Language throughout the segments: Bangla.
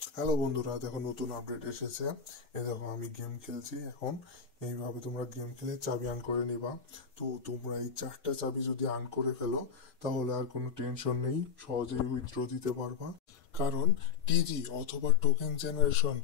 হ্যালো বন্ধুরা, দেখো নতুন আপডেট এসেছে। দেখো আমি গেম খেলছি এখন। এইভাবে তোমরা গেম খেলে চাবি আর্ন করে নিবা। তো তোমরা এই 4টা চাবি যদি আর্ন করে ফেলো তাহলে আর কোনো টেনশন নেই, সহজেই উইথড্র দিতে পারবা। কারণ টিজি অথবা টোকেন জেনারেশন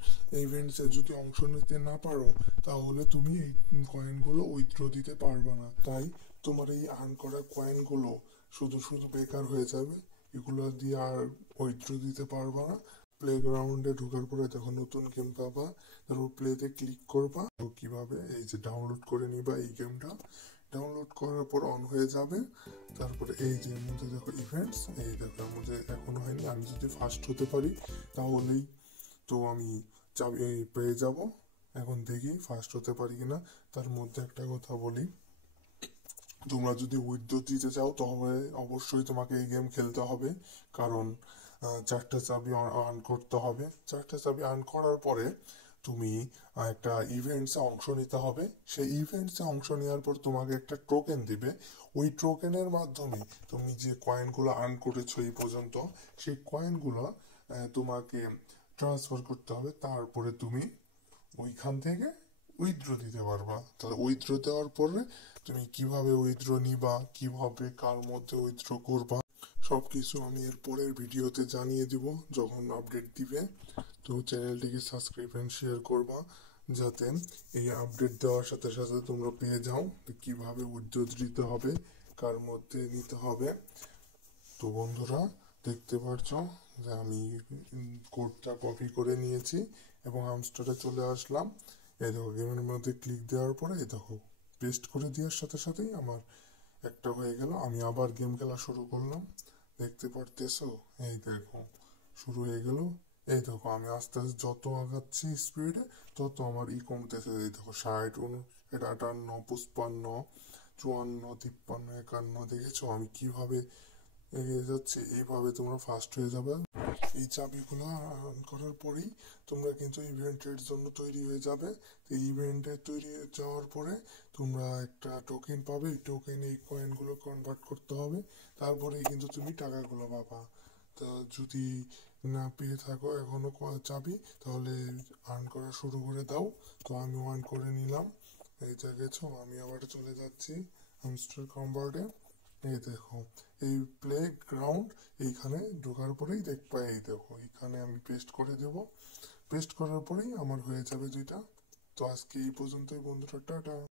ইভেন্টসে যদি অংশ নিতে না পারো তাহলে তুমি এই কয়েনগুলো উইথড্র দিতে পারবা না। তাই তোমার এই আর্ন করা কয়েনগুলো শুধু শুধু বেকার হয়ে যাবে। এগুলো দিয়ে আর উইথড্র দিতে পারবা না। প্লেগ্রাউন্ডে ঢোকার পরে দেখো নতুন গেম পাবা, তারপর প্লেতে ক্লিক করবা। তো কিভাবে এই যে ডাউনলোড করে নিবা এই গেমটা। ডাউনলোড করার পর অন হয়ে যাবে। তারপরে এই যে এর মধ্যে দেখো ইভেন্টস, এই দেখো এর মধ্যে এখনো হয়নি। আমি যদি ফার্স্ট হতে পারি তাহলেই তো আমি চাবি পেয়ে যাব। এখন দেখি ফার্স্ট হতে পারি কিনা। তার মধ্যে একটা কথা বলি, তোমরা যদি উইথড্র দিতে চাও তবে অবশ্যই তোমাকে এই গেম খেলতে হবে। কারণ 4টা চাবি আর্ন করতে হবে। 4টা চাবি আর্ন করার পরে তুমি একটা ইভেন্টসে অংশ নিতে হবে। সেই ইভেন্টসে অংশ নেওয়ার পর তোমাকে একটা টোকেন দিবে। ওই টোকেনের মাধ্যমে তুমি যে কয়েনগুলো আর্ন করেছো এই পর্যন্ত, সেই কয়েনগুলো তোমাকে ট্রান্সফার করতে হবে। তারপরে তুমি ওইখান থেকে উইথড্র দিতে পারবা। তাহলে উইথড্র দেওয়ার পরে তুমি কিভাবে উইথড্র নিবা, কিভাবে কার মধ্যে উইথড্র করবা, সবকিছু আমি এর পরের ভিডিওতে জানিয়ে দিব যখন আপডেট দিবে। তো চ্যানেলটিকে সাবস্ক্রাইব এন্ড শেয়ার করবা যাতে এই আপডেট দেওয়ার সাথে সাথে তোমরা পেয়ে যাও কিভাবে উইথড্র দিতে হবে, কার মধ্যে নিতে হবে। তো বন্ধুরা, দেখতে পাচ্ছ যে আমি কোডটা কপি করে নিয়েছি এবং হামস্টারে চলে আসলাম। এই দেখো গেমের মধ্যে ক্লিক দেওয়ার পরে এই দেখো পেস্ট করে দেওয়ার সাথে সাথেই আমার একটা হয়ে গেল। আমি আবার গেম খেলা শুরু করলাম। দেখতে পারতেছো, এই দেখো শুরু হয়ে গেল। এই দেখো আমি আস্তে আস্তে যত আগাচ্ছি স্পিডে তত আমার কমতেছে। এই দেখো 60, 59, 58, 54, 53, 51 দেখেছো আমি কিভাবে এগিয়ে যাচ্ছে। এইভাবে তোমরা ফার্স্ট হয়ে যাবে। এই চাবিগুলো আর্ন করার পরেই তোমরা কিন্তু ইভেন্টের জন্য তৈরি হয়ে যাবে। এই ইভেন্টে তৈরি হয়ে যাওয়ার পরে তোমরা একটা টোকেন পাবে। এই টোকেন এই কয়েনগুলো কনভার্ট করতে হবে, তারপরেই কিন্তু তুমি টাকাগুলো পাবা। তা যদি না পেয়ে থাকো এখনো চাবি, তাহলে আর্ন করা শুরু করে দাও। তো আমি আর্ন করে নিলাম। এই দেখেছো আমি আবার চলে যাচ্ছি হামস্টার কম্বার্টে। এই দেখো এই প্লে গ্রাউন্ড, এইখানে ঢোকার পরেই দেখবা, এই দেখো এখানে আমি পেস্ট করে দেব। পেস্ট করার পরেই আমার হয়ে যাবে 2টা। তো আজকে এই পর্যন্তই বন্ধুরা, টাটা।